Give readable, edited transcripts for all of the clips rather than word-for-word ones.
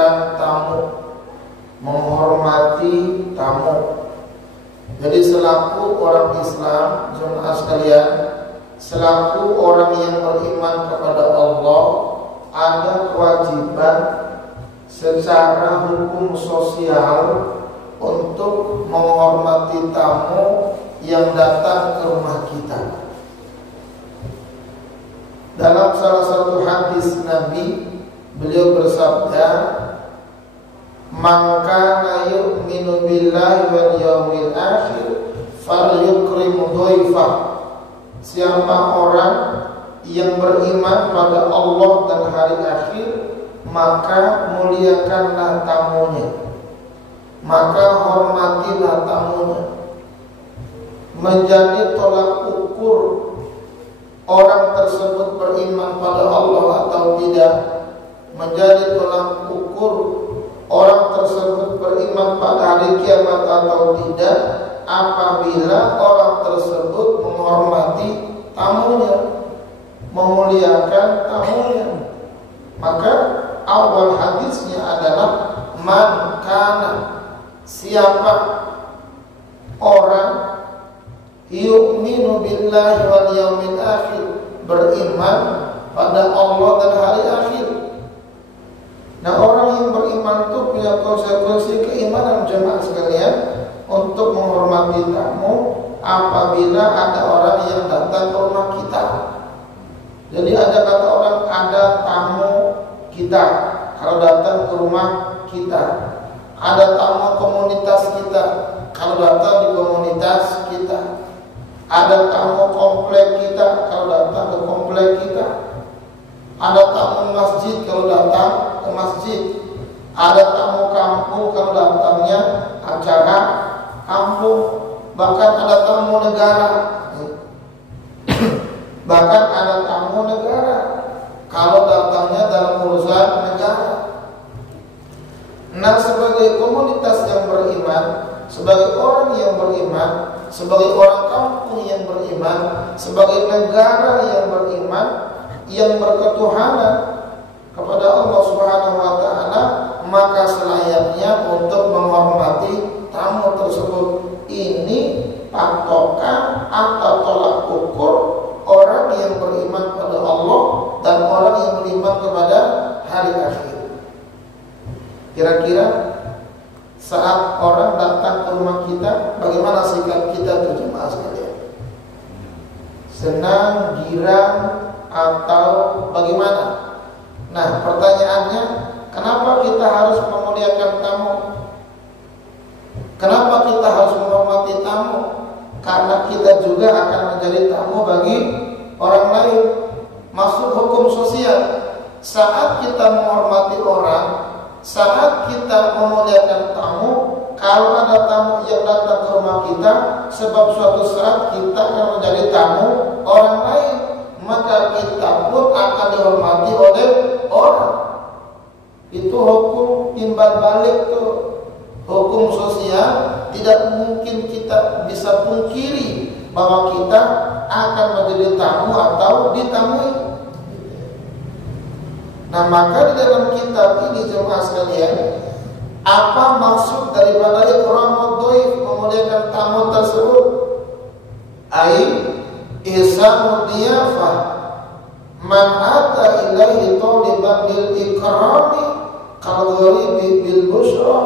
memuliakan tamu, menghormati tamu. Jadi selaku orang Islam, jemaah sekalian, selaku orang yang beriman kepada Allah, ada kewajiban secara hukum sosial untuk menghormati tamu yang datang ke rumah kita. Dalam salah satu hadis Nabi, beliau bersabda, "Man kana yu'minu billahi wal yawmil akhir falyukrim dhaifah." Siapa orang yang beriman pada Allah dan hari akhir, maka muliakanlah tamunya, maka hormatilah tamunya. Menjadi tolak ukur orang tersebut beriman pada Allah atau tidak, menjadi tolak ukur orang tersebut beriman pada hari kiamat atau tidak, apabila orang tersebut menghormati tamunya, memuliakan tamunya. Maka awal hadisnya adalah man kana, siapa orang yu'minu billahi wal yawmil akhir, beriman pada Allah dan hari akhir. Nah, orang yang beriman itu punya konsekuensi keimanan, jemaah sekalian, untuk menghormati tamu apabila ada orang yang datang ke rumah kita. Jadi ada kata orang, ada tamu kita kalau datang ke rumah kita, ada tamu komunitas kita kalau datang di komunitas kita, ada tamu komplek kita kalau datang ke komplek kita, ada tamu masjid kalau datang ke masjid, ada tamu kampung kalau datangnya acara kampung, bahkan ada tamu negara. Bahkan ada tamu negara kalau datangnya dalam urusan negara. Nah, sebagai komunitas yang beriman, sebagai orang yang beriman, sebagai orang kampung yang beriman, sebagai negara yang beriman, yang berketuhanan kepada Allah Subhanahu wa taala, maka selayaknya untuk menghormati tamu tersebut. Ini patokan atau tolak ukur orang yang beriman pada Allah dan orang yang beriman kepada hari akhir. Kira-kira saat orang datang ke rumah kita, bagaimana sikap kita jemaah sekalian? Senang, girang, atau bagaimana? Nah, pertanyaannya, kenapa kita harus memuliakan tamu? Kenapa kita harus menghormati tamu? Karena kita juga akan menjadi tamu bagi orang lain. Masuk hukum sosial. Saat kita menghormati orang, saat kita memuliakan tamu, kalau ada tamu yang datang ke rumah kita, sebab suatu saat kita akan menjadi tamu orang lain, maka kita pun akan dihormati oleh orang. Itu hukum timbal balik tuh. Hukum sosial, tidak mungkin kita bisa pungkiri bahwa kita akan menjadi tamu atau ditamui. Nah, maka di dalam kitab ini jemaah sekalian, apa maksud daripada ikramud dhaif, memuliakan tamu tersebut? Ihsanud diyafah, man ata ilaihi taliban lil ikrami kal gharibi bil busyra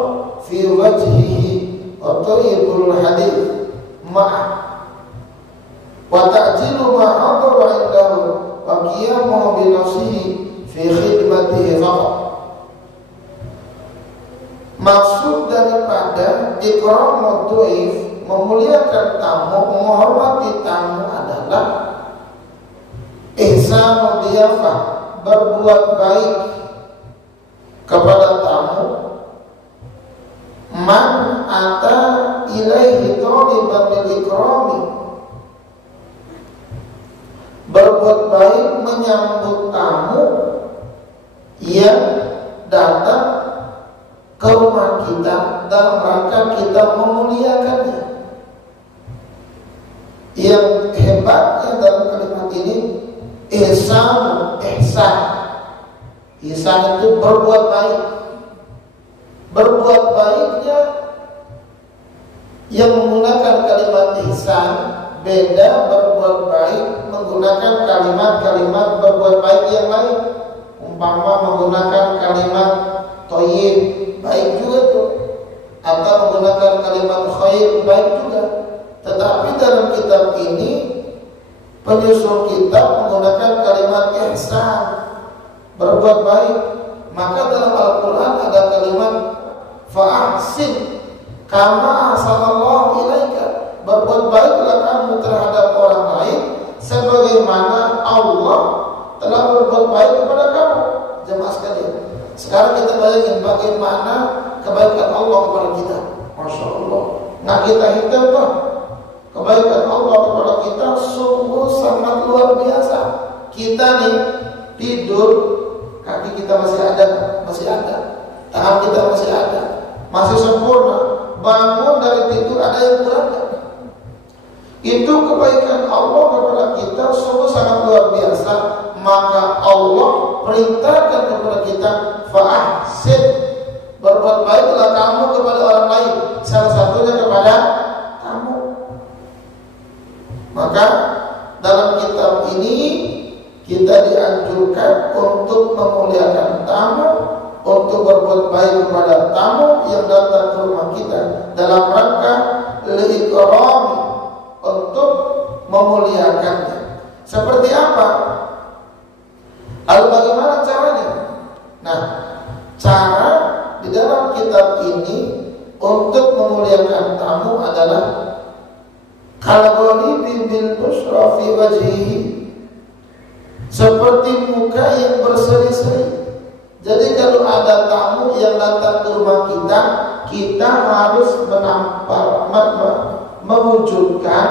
fi wajhihi wa tayyibul hadith ma'a wa ta'jilu ma hadara indahu wa qiyamuhu bi nafsihi fi khidmatihi faqat. Maksud daripada ikramud dhaif, memuliakan tamu, menghormati tamu adalah ihsanud diyafah, berbuat baik kepada tamu. Man ata ilaihi taliban lil ikrami, berbuat baik menyambut tamu yang datang ke rumah kita dalam rangka kita memuliakannya. Yang hebatnya dalam kalimat ini ihsan. Ihsan itu berbuat baik. baiknya yang menggunakan kalimat ihsan beda berbuat baik menggunakan kalimat-kalimat berbuat baik yang lain. Umpama menggunakan kalimat thayyib, baik juga tuh, atau menggunakan kalimat khair, baik juga. Tetapi dalam kitab ini penyusun kitab menggunakan kalimat ihsan, berbuat baik. Maka dalam Al-Quran ada kalimat fa'ahsin kama ahsanallahu ilaika, berbuat baiklah kamu terhadap orang lain sebagaimana Allah telah berbuat baik kepada kamu. Jemaah sekalian, sekarang kita bayangin bagaimana kebaikan Allah kepada kita. Masya Allah, nggak kita hitung tuh kebaikan Allah kepada kita sungguh sangat luar biasa. Kita nih tidur, kaki kita masih ada, tangan kita masih ada, masih sempurna. Bangun dari tidur ada yang kurangnya. Itu kebaikan Allah kepada kita sungguh sangat luar biasa. Maka Allah perintahkan kepada kita fa'ahsin, berbuat baiklah kamu kepada orang lain, salah satunya kepada kamu. Maka dalam kitab ini kita dianjurkan untuk memuliakan tamu, untuk berbuat baik kepada tamu yang datang ke rumah kita dalam rangka liikrami, untuk memuliakannya. Seperti apa? Lalu bagaimana caranya? Nah, cara di dalam kitab ini untuk memuliakan tamu adalah kalghalibin bil busyra fi wajhihi, seperti muka yang berseri-seri. Jadi kalau ada tamu yang datang ke rumah kita, kita harus mewujudkan,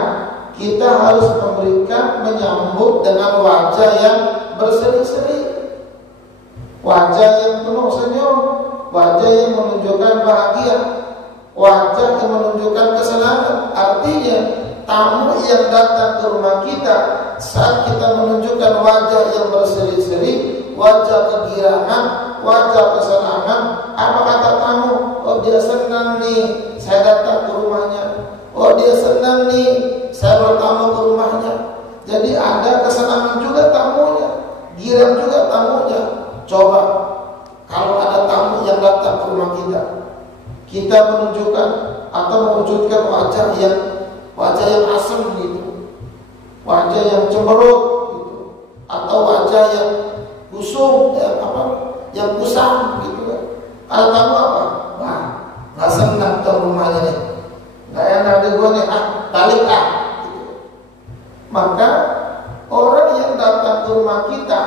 kita harus memberikan, menyambut dengan wajah yang berseri-seri, wajah yang penuh senyum, wajah yang menunjukkan bahagia, wajah yang menunjukkan kesenangan. Artinya tamu yang datang ke rumah kita, saat kita menunjukkan wajah yang berseri-seri, wajah kegirangan, wajah kesenangan, apa kata tamu? Oh, dia senang nih saya datang ke rumahnya. Oh, dia senang nih saya bertamu ke rumahnya. Jadi ada kesenangan juga tamunya, girang juga tamunya. Coba kalau ada tamu yang datang ke rumah kita, kita menunjukkan atau mewujudkan wajah yang asem gitu, wajah yang cemberut gitu, atau wajah yang kusum, yang kusam gitu kan. Kalau kamu apa? Wah, nggak senang ke rumahnya nih, nggak enak di gua nih, balik gitu. Maka orang yang datang ke rumah kita,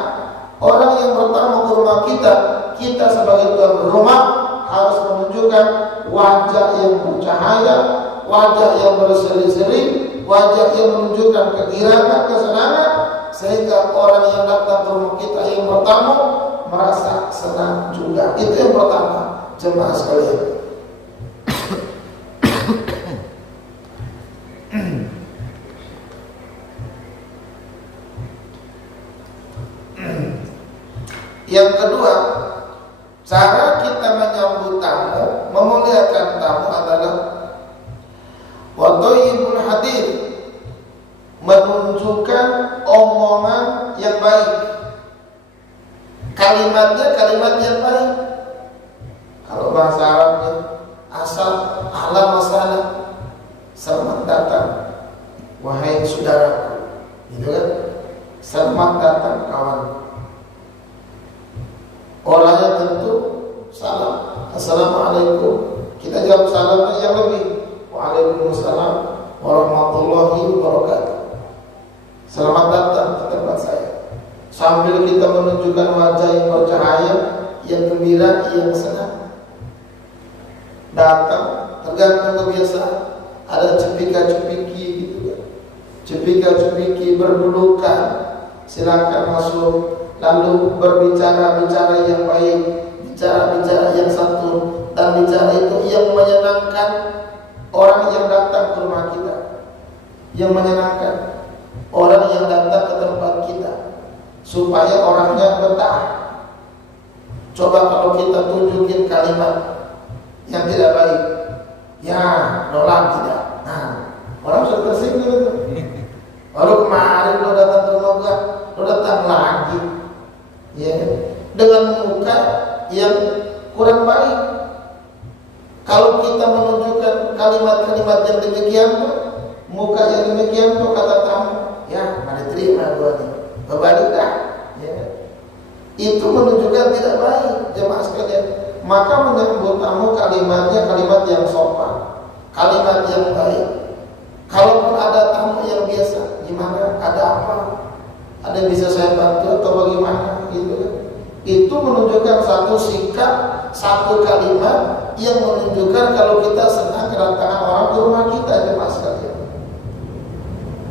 orang yang bertamu ke rumah kita, kita sebagai tuan rumah harus menunjukkan wajah yang bercahaya, wajah yang berseri-seri, wajah yang menunjukkan kegirangan, kesenangan, sehingga orang yang datang ke rumah kita yang bertamu merasa senang juga. Itu yang pertama, jemaah sekalian. Yang kedua, cara kita menyambut tamu, memuliakan tamu adalah wa thayyibul hadits, menunjukkan omongan yang baik, kalimatnya kalimat yang baik. Kalau bahasa Arabnya asal ahlan wa sahlan, selamat datang wahai saudaraku, gitu kan? Selamat datang kawan. Orangnya tentu salam, assalamualaikum. Kita jawab salamnya yang lebih, waalaikumsalam warahmatullahi wabarakatuh. Selamat datang ke tempat saya. Sambil kita menunjukkan wajah yang bercahaya, yang gembira, yang senang. Datang tergantung kebiasaan. Ada cepika-cepiki gitu kan, cepika-cepiki berpelukan, silakan masuk. Lalu berbicara-bicara yang baik, bicara-bicara yang santun, dan bicara itu yang menyenangkan orang yang datang ke rumah kita, yang menyenangkan orang yang datang ke tempat kita, supaya orangnya betah. Coba kalau kita tunjukin kalimat yang tidak baik. Ya, nolak tidak. Nah, orang sudah tersinggung itu. Baru kemarin lo datang ke rumah gua, lo datang lagi, ya, dengan muka yang kurang baik. Kalau kita menunjukkan kalimat-kalimat yang demikian tuh, muka yang demikian tuh, kata tamu, ya, mari terima gua nih, berbalik dah, ya. Itu menunjukkan tidak baik, jemaah sekalian. Maka menyambut tamu kalimatnya kalimat yang sopan, kalimat yang baik. Kalaupun ada tamu yang biasa, gimana? Ada apa? Ada yang bisa saya bantu atau bagaimana? Gitu. Itu menunjukkan satu sikap, satu kalimat yang menunjukkan kalau kita senang kedatangan orang ke rumah kita, jemaah sekalian.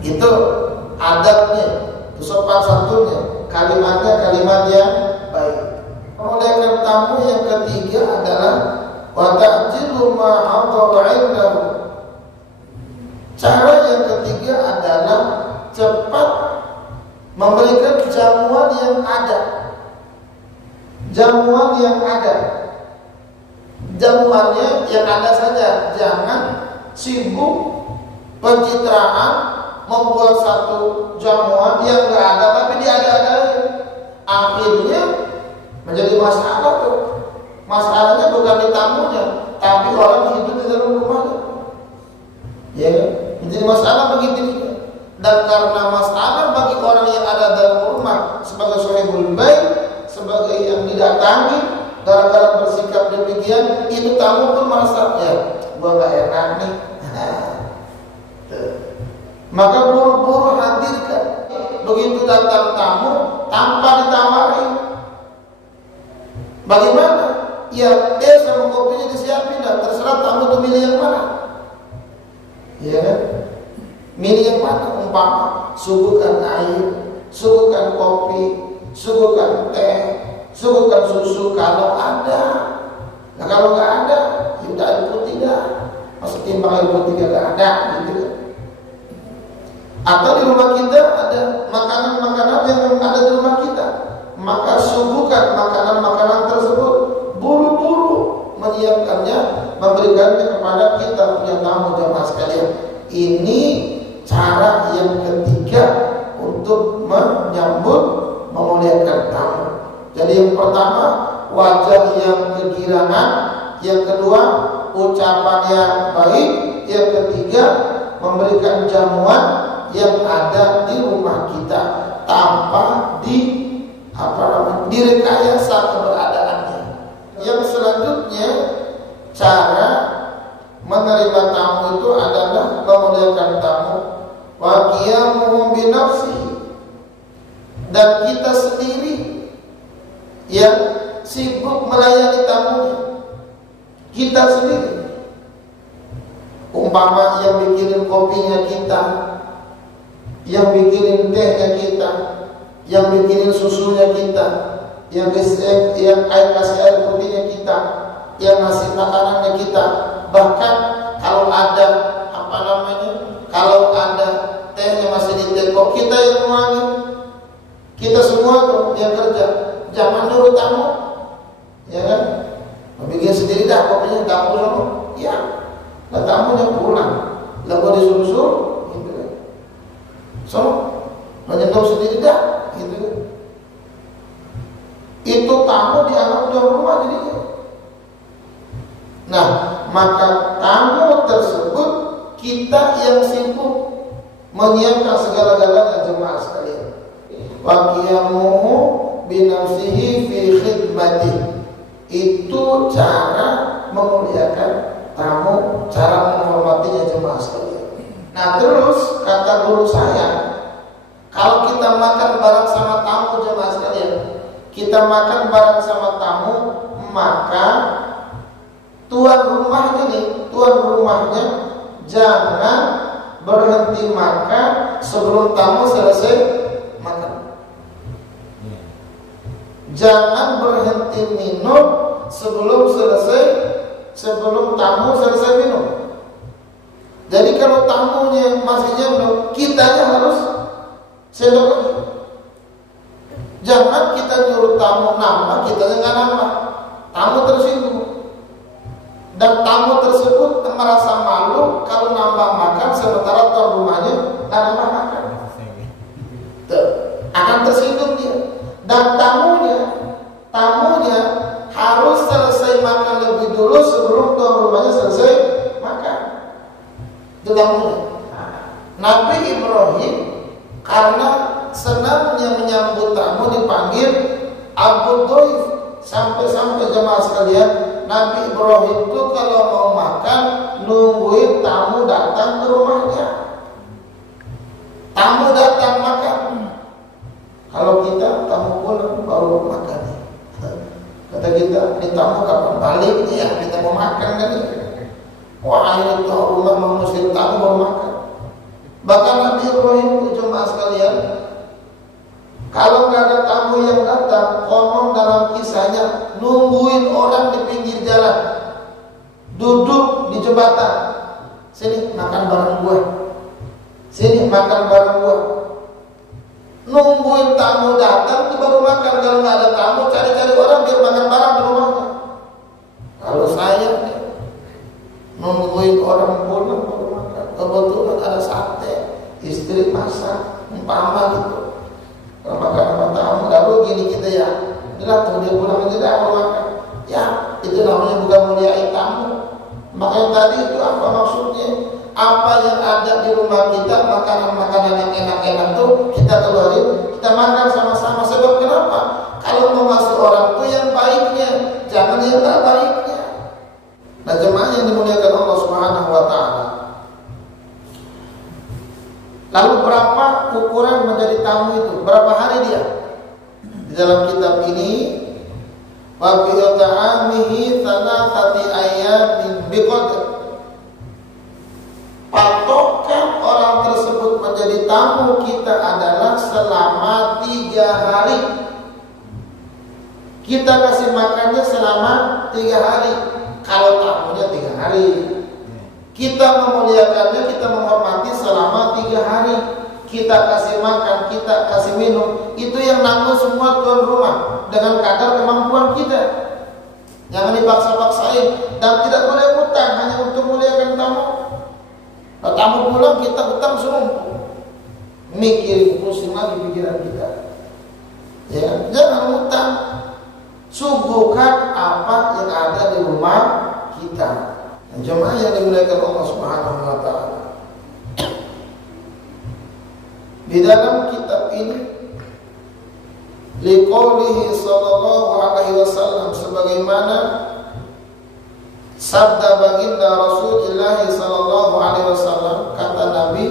Itu adabnya, itu sopan santunnya, kalimatnya kalimat yang baik. Kemudian tamu yang ketiga adalah wa ta'jilu ma hadara 'indahu. Cara yang ketiga adalah cepat memberikan jamuan yang ada. Jamuan yang ada. Jamuannya yang ada saja. Jangan sibuk pencitraan membuat satu jamuan yang enggak ada tapi diada-adain. Akhirnya menjadi masalah tuh. Masalahnya bukan di tamunya, tapi orang hidup di dalam rumahnya. Ya, menjadi masalah begitu. Dan karena masalah bagi orang yang ada dalam rumah sebagai sahibul bait, sebagai yang didatangi, gara-gara bersikap demikian, itu tamu pun merasa, ya, gua nggak enak nih. Maka buru-buru hadirkan. Begitu datang tamu tanpa ditawarin. Bagaimana? Ya, dia sama kopinya disiapin, dan terserah tamu itu milih yang mana. Iya kan? Milih yang mana? Umpama suguhkan air, suguhkan kopi, suguhkan teh, suguhkan susu kalau ada. Nah kalau nggak ada, ya udah air putih dah. Masa timbang air putih nggak ada, gitu kan? Atau di rumah kita ada makanan-makanan yang ada di rumah kita, maka suguhkan makanan-makanan tersebut, buru-buru menyiapkannya, memberikannya kepada kita punya tamu, jemaah sekalian. Ini cara yang ketiga untuk menyambut, memuliakan tamu. Jadi yang pertama wajah yang kegirangan, yang kedua ucapan yang baik, yang ketiga memberikan jamuan yang ada di rumah kita tanpa direkayasa keberadaannya. Yang selanjutnya cara menerima tamu itu adalah memuliakan tamu wa qiyamuhum bi nafsihi, dan kita sendiri yang sibuk melayani tamunya. Kita sendiri, umpama yang bikinin kopinya kita, yang bikinin tehnya kita, yang bikinin susunya kita, yang kasih air putihnya kita, yang ngasih makanannya kita. Bahkan kalau ada kalau ada tehnya masih di teko, kita yang nuangin. Kita semua tuh yang kerja. Jangan nyuruh tamu, ya kan? Bikin sendiri dah kopinya, tamu sama, ya. Nah tamunya pulang, lalu disuruh-suruh, gitu kan? So, menyentuh sendiri dah, gitu kan? Itu tamu dianggap tuan rumah jadinya. Nah, maka tamu tersebut kita yang sibuk menyiapkan segala-galanya, jemaah sekalian. Wa qiyamuhu bi nafsihi fi khidmati. Itu cara memuliakan tamu, cara menghormatinya, jemaah sekalian. Nah, terus kata guru saya, kalau kita makan bareng sama tamu, jemaah sekalian, kita makan bareng sama tamu, maka tuan rumahnya jangan berhenti makan sebelum tamu selesai makan. Jangan berhenti minum sebelum tamu selesai minum. Jadi kalau tamunya masih nyendok, kitanya harus sendok lagi. Jangan kita nyuruh tamu nambah, kitanya nggak nambah. Tamu tersinggung. dan tamu tersebut merasa malu kalau nambah makan sementara tuan rumahnya tak nambah makan. Akan tersinggung dia. Dan tamunya harus selesai makan lebih dulu sebelum tuan rumahnya selesai makan. Itu tamunya. Nabi Ibrahim karena senangnya menyambut tamu dipanggil Abu Dhaif. Sampai-sampai jemaah sekalian, Nabi Ibrahim itu kalau mau makan nungguin tamu datang ke rumahnya. Tamu datang makan. Kalau kita tamu pulang baru makan. Kata kita, ini tamu kapan balik? Ya kita mau makan kan ini. Wah ini tuh rumah mengusir tamu baru makan. Bahkan Nabi Ibrahim itu jemaah sekalian, kalau nggak ada tamu yang datang, konon dalam kisahnya nungguin orang di pinggir jalan, duduk di jembatan, sini makan bareng gua, sini makan bareng gua. Nungguin tamu datang tuh baru makan. Kalau nggak ada tamu, cari-cari orang biar makan bareng di rumahnya. Kalau saya nungguin orang pulang baru makan. Kebetulan ada sate, istri masak, umpama gitu. Kalau makan sama tamu, lalu gini kita ya, udah tuh dia pulang aja dah baru makan. Ya, itu namanya bukan muliain tamu. Makanya tadi itu apa maksudnya? Apa yang ada di rumah kita, makanan-makanan yang enak-enak tuh kita keluarin, kita makan sama-sama. Sebab kenapa? Kalau mau ngasih orang tuh yang baiknya, jangan yang tak baiknya. Nah jemaah yang dimuliakan Allah Subhanahu wa Ta'ala, lalu berapa ukuran menjadi tamu itu? Berapa hari dia? Di dalam kitab ini, wa bi ta'amihi thalathati ayyamin biqadr. Patokan orang tersebut menjadi tamu kita adalah selama 3 hari. Kita kasih makannya selama 3 hari. Kalau tamunya 3 hari, kita memuliakannya, kita menghormati selama 3 hari. Kita kasih makan, kita kasih minum. Itu yang nanggung semua tuan rumah dengan kadar kemampuan kita. Jangan dipaksa-paksain. Dan tidak boleh hutang hanya untuk muliakan tamu. Kalau tamu pulang kita hutang serumpun, mikir pusing lagi pikiran kita. Ya, jangan hutang. Suguhkan apa yang ada di rumah kita. Jemaah yang dimuliakan Allah Subhanahu wa Ta'ala, di dalam kitab ini liqaulihi sallallahu alaihi wasallam, sebagaimana sabda baginda Rasulullah sallallahu alaihi wasallam, kata Nabi,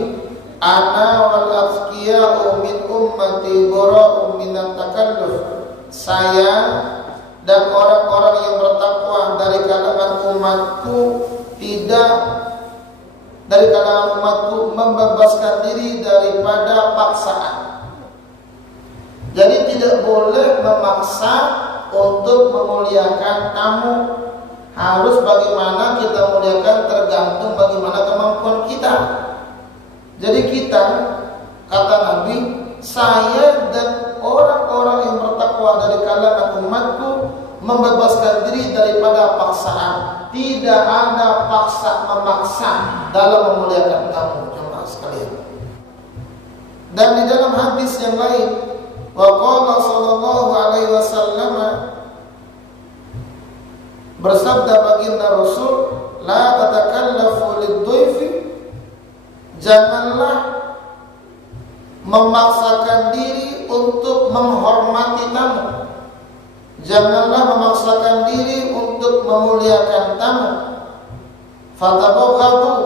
ana wal atqiya'u min ummati bura'u minat takalluf. Saya dan orang-orang yang bertakwa dari kalangan umatku membebaskan diri daripada paksaan. Jadi tidak boleh memaksa untuk memuliakan tamu. Harus bagaimana kita muliakan tergantung bagaimana kemampuan kita. Jadi kita, kata Nabi, saya dan orang-orang yang bertakwa dari kalangan umatku membebaskan diri daripada paksaan. Tidak ada paksa-memaksa dalam memuliakan tamu, jemaah sekalian. Dan di dalam hadis yang lain, wa qala sallallahu alaihi wasallam, bersabda baginda Rasul, la tatakallafu lid-dhaifi, janganlah memaksakan diri untuk menghormati tamu. Janganlah memaksakan diri untuk memuliakan tamu. Fatabaghadu,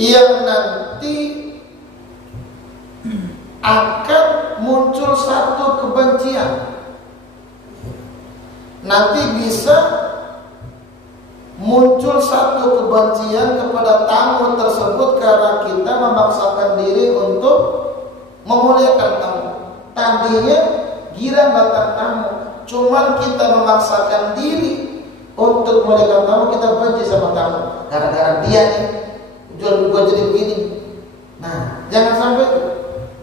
yang nanti akan muncul satu kebencian. Nanti bisa muncul satu kebencian kepada tamu tersebut karena kita memaksakan diri untuk memuliakan tamu. Tadinya girang datang tamu, cuman kita memaksakan diri untuk memuliakan tamu, kita benci sama tamu gara-gara dia nih jual gua jadi begini. Nah, jangan sampai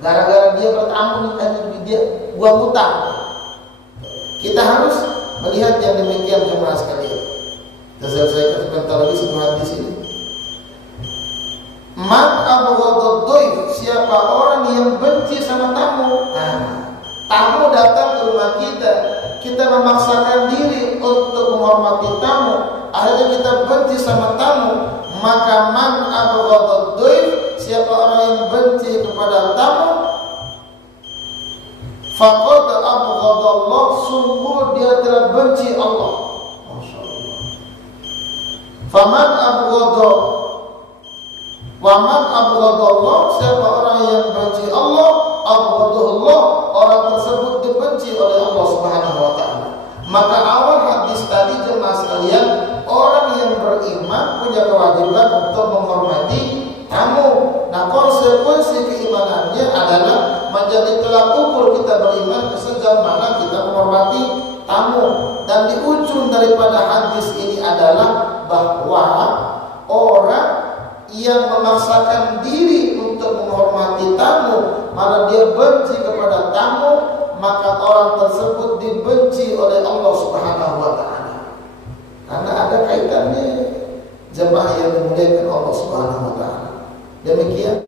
gara-gara dia bertamu nih kan dia gua ngutang. Kita harus melihat yang demikian jemaah jemaah sekalian. Dan saya sebentar lagi satu hadis ini. Man abghadad dhaif, siapa orang yang benci sama tamu. Tamu datang ke rumah kita, kita memaksakan diri untuk menghormati tamu, akhirnya kita benci sama tamu, maka man abghadad dhaif, siapa orang yang benci kepada tamu, faqad abghadallah, sungguh dia telah benci Allah. Masyaallah. Faman abghadha wa man abghadallah, siapa orang yang benci Allah, abghadallah, orang tersebut dibenci oleh Allah Subhanahu wa taala. Maka awal hadis tadi jemaah sekalian, orang yang beriman punya kewajiban untuk menghormati tamu. Nah, konsekuensi keimanannya adalah menjadi tolak ukur kita beriman sejauh mana kita menghormati tamu. Dan di ujung daripada hadis ini adalah bahwa orang yang memaksakan diri untuk menghormati tamu, malah dia benci kepada tamu, maka orang tersebut dibenci oleh Allah Subhanahu wa taala. Karena ada kaitannya jemaah yang dimuliakan Allah Subhanahu wa taala. Demikian